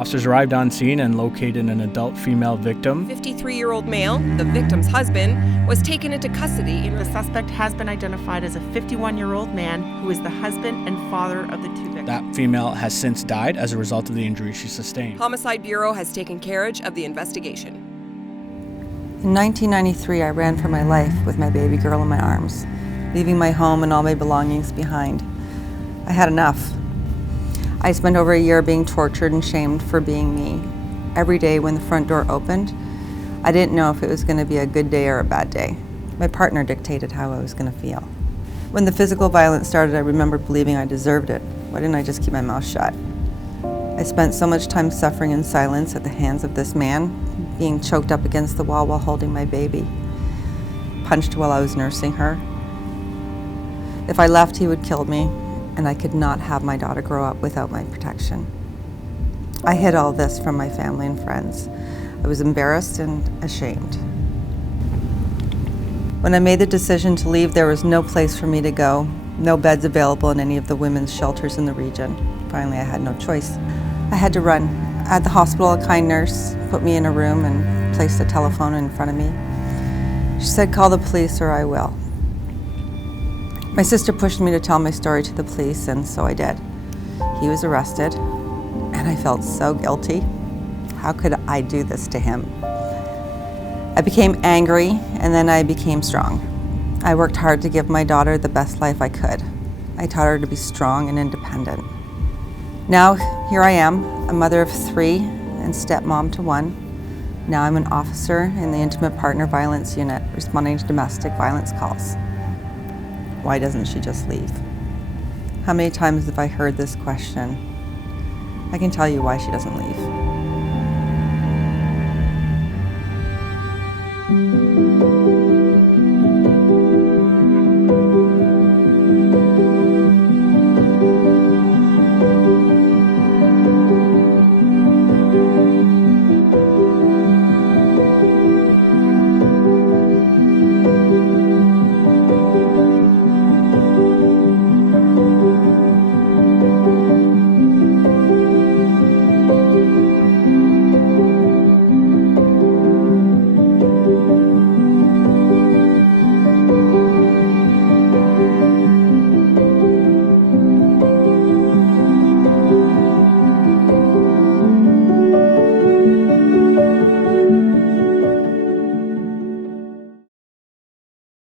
Officers arrived on scene and located an adult female victim. 53-year-old male, the victim's husband, was taken into custody. The suspect has been identified as a 51-year-old man who is the husband and father of the two victims. That female has since died as a result of the injuries she sustained. Homicide Bureau has taken carriage of the investigation. In 1993, I ran for my life with my baby girl in my arms, leaving my home and all my belongings behind. I had enough. I spent over a year being tortured and shamed for being me. Every day when the front door opened, I didn't know if it was going to be a good day or a bad day. My partner dictated how I was going to feel. When the physical violence started, I remember believing I deserved it. Why didn't I just keep my mouth shut? I spent so much time suffering in silence at the hands of this man, being choked up against the wall while holding my baby, punched while I was nursing her. If I left, he would kill me, and I could not have my daughter grow up without my protection. I hid all this from my family and friends. I was embarrassed and ashamed. When I made the decision to leave, there was no place for me to go, no beds available in any of the women's shelters in the region. Finally, I had no choice. I had to run. At the hospital, a kind nurse put me in a room and placed a telephone in front of me. She said, "Call the police or I will." My sister pushed me to tell my story to the police, and so I did. He was arrested, and I felt so guilty. How could I do this to him? I became angry, and then I became strong. I worked hard to give my daughter the best life I could. I taught her to be strong and independent. Now, here I am, a mother of 3 and stepmom to 1. Now I'm an officer in the Intimate Partner Violence Unit, responding to domestic violence calls. Why doesn't she just leave? How many times have I heard this question? I can tell you why she doesn't leave.